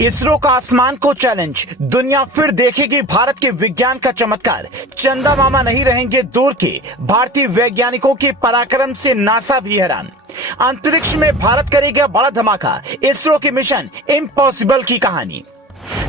इसरो का आसमान को चैलेंज, दुनिया फिर देखेगी भारत के विज्ञान का चमत्कार। चंदा मामा नहीं रहेंगे दूर के, भारतीय वैज्ञानिकों के पराक्रम से नासा भी हैरान। अंतरिक्ष में भारत करेगा बड़ा धमाका, इसरो के मिशन इम्पॉसिबल की कहानी।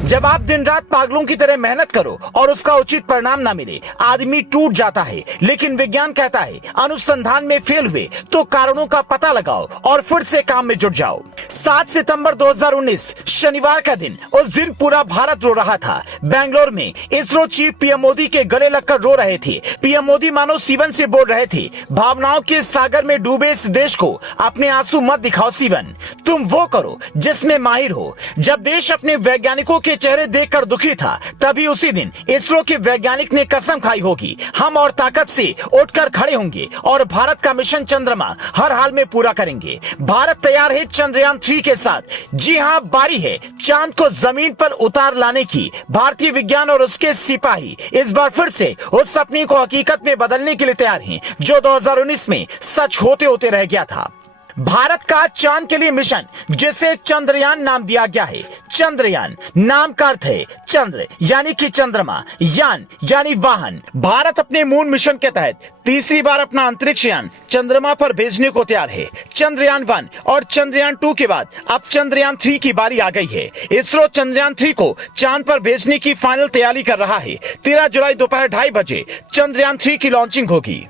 जब आप दिन रात पागलों की तरह मेहनत करो और उसका उचित परिणाम ना मिले, आदमी टूट जाता है। लेकिन विज्ञान कहता है अनुसंधान में फेल हुए तो कारणों का पता लगाओ और फिर से काम में जुट जाओ। 7 सितंबर 2019 शनिवार का दिन, उस दिन पूरा भारत रो रहा था। बेंगलोर में इसरो चीफ पीएम मोदी के गले लगकर रो रहे थे। पीएम मोदी मानो सीवन से बोल रहे थे, भावनाओं के सागर में डूबे इस देश को अपने आंसू मत दिखाओ सीवन, तुम वो करो जिसमें माहिर हो। जब देश अपने वैज्ञानिकों के चेहरे देखकर दुखी था, तभी उसी दिन इसरो के वैज्ञानिक ने कसम खाई होगी, हम और ताकत से उठकर खड़े होंगे और भारत का मिशन चंद्रमा हर हाल में पूरा करेंगे। भारत तैयार है चंद्रयान 3 के साथ। जी हां, बारी है चांद को जमीन पर उतार लाने की। भारतीय विज्ञान और उसके सिपाही इस बार फिर से उस सपने को हकीकत में बदलने के लिए तैयार हैं, जो 2019 में सच होते होते रह गया था। भारत का चांद के लिए मिशन, जिसे चंद्रयान नाम दिया गया है। चंद्रयान नाम का अर्थ है चंद्र यानी कि चंद्रमा, यान यानी वाहन। भारत अपने मून मिशन के तहत तीसरी बार अपना अंतरिक्ष यान चंद्रमा पर भेजने को तैयार है। चंद्रयान 1 और चंद्रयान 2 के बाद अब चंद्रयान 3 की बारी आ गई है। इसरो चंद्रयान 3 को चांद पर भेजने की फाइनल तैयारी कर रहा है। 13 जुलाई दोपहर 2:30 बजे चंद्रयान 3 की लॉन्चिंग होगी।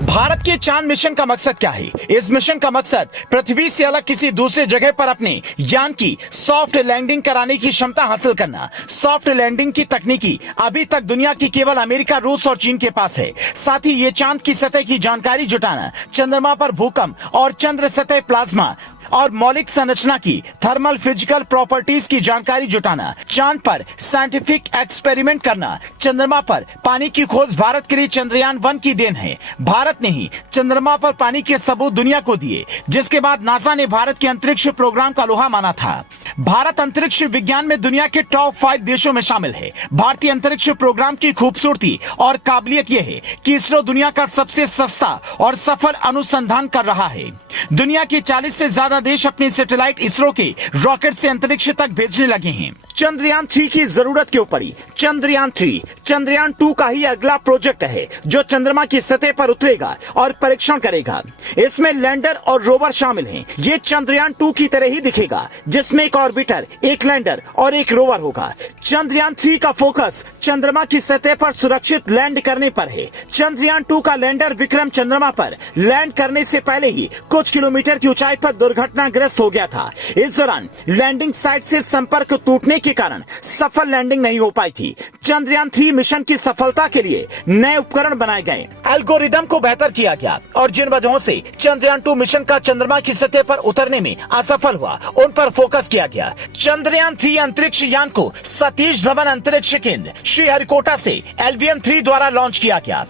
भारत के चांद मिशन का मकसद क्या है? इस मिशन का मकसद पृथ्वी से अलग किसी दूसरे जगह पर अपने यान की सॉफ्ट लैंडिंग कराने की क्षमता हासिल करना। सॉफ्ट लैंडिंग की तकनीकी अभी तक दुनिया की केवल अमेरिका, रूस और चीन के पास है। साथ ही ये चांद की सतह की जानकारी जुटाना, चंद्रमा पर भूकंप और चंद्र सतह प्लाज्मा और मौलिक संरचना की थर्मल फिजिकल प्रॉपर्टीज की जानकारी जुटाना, चांद पर साइंटिफिक एक्सपेरिमेंट करना। चंद्रमा पर पानी की खोज भारत के लिए चंद्रयान 1 की देन है। भारत ने ही चंद्रमा पर पानी के सबूत दुनिया को दिए, जिसके बाद नासा ने भारत के अंतरिक्ष प्रोग्राम का लोहा माना था। भारत अंतरिक्ष विज्ञान में दुनिया के टॉप 5 देशों में शामिल है। भारतीय अंतरिक्ष प्रोग्राम की खूबसूरती और काबिलियत यह है कि इसरो दुनिया का सबसे सस्ता और सफल अनुसंधान कर रहा है। दुनिया के 40 से ज्यादा देश अपने सैटेलाइट इसरो के रॉकेट से अंतरिक्ष तक भेजने लगे हैं। चंद्रयान 3 की जरूरत क्यों पड़ी? चंद्रयान 3 चंद्रयान 2 का ही अगला प्रोजेक्ट है, जो चंद्रमा की सतह पर उतरेगा और परीक्षण करेगा। इसमें लैंडर और रोवर शामिल हैं। ये चंद्रयान 2 की तरह ही दिखेगा, जिसमें एक ऑर्बिटर, एक लैंडर और एक रोवर होगा। चंद्रयान 3 का फोकस चंद्रमा की सतह पर सुरक्षित लैंड करने पर है। चंद्रयान 2 का लैंडर विक्रम चंद्रमा पर लैंड करने से पहले ही कुछ किलोमीटर की ऊंचाई पर दुर्घटनाग्रस्त हो गया था। इस दौरान लैंडिंग साइट से संपर्क टूटने के कारण सफल लैंडिंग नहीं हो पाई थी। चंद्रयान 3 मिशन की सफलता के लिए नए उपकरण बनाए गए, एल्गोरिदम को बेहतर किया गया और जिन वजहों से चंद्रयान 2 मिशन का चंद्रमा की सतह पर उतरने में असफल हुआ, उन पर फोकस किया गया। चंद्रयान 3 अंतरिक्ष यान को सतीश धवन अंतरिक्ष केंद्र श्रीहरिकोटा से LVM-3 द्वारा लॉन्च किया गया।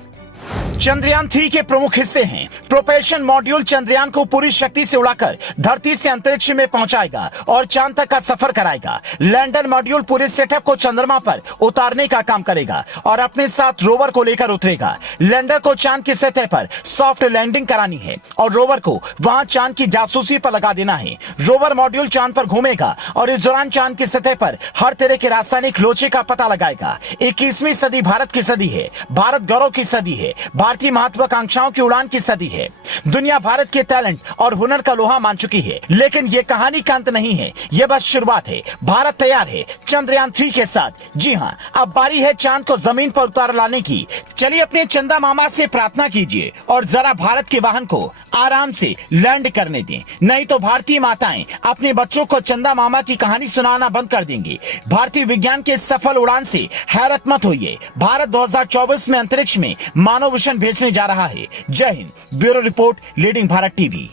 चंद्रयान 3 के प्रमुख हिस्से हैं। प्रोपल्शन मॉड्यूल चंद्रयान को पूरी शक्ति से उड़ाकर धरती से अंतरिक्ष में पहुंचाएगा और चांद तक का सफर कराएगा। लैंडर मॉड्यूल पूरे सेटअप को चंद्रमा पर उतारने का काम करेगा और अपने साथ रोवर को लेकर उतरेगा। लैंडर को चांद की सतह पर सॉफ्ट लैंडिंग करानी है और रोवर को वहां चांद की जासूसी पर लगा देना है। रोवर मॉड्यूल चांद पर घूमेगा और इस दौरान चांद की सतह पर हर तरह के रासायनिक लोचे का पता लगाएगा। 21वीं सदी भारत की सदी है, भारत गौरव की सदी है, भारतीय महत्वाकांक्षाओं की उड़ान की सदी है। दुनिया भारत के टैलेंट और हुनर का लोहा मान चुकी है, लेकिन ये कहानी का अंत नहीं है, ये बस शुरुआत है। भारत तैयार है चंद्रयान 3 के साथ। जी हां, अब बारी है चांद को जमीन पर उतार लाने की। चलिए अपने चंदा मामा से प्रार्थना कीजिए और जरा भारत के वाहन को आराम से लैंड करने दें, नहीं तो भारतीय माताएं अपने बच्चों को चंदा मामा की कहानी सुनाना बंद कर देंगी। भारतीय विज्ञान के सफल उड़ान से हैरत मत होइए। भारत 2024 में अंतरिक्ष में मानव मिशन भेजने जा रहा है। जय Hind. Bureau report, leading Bharat TV.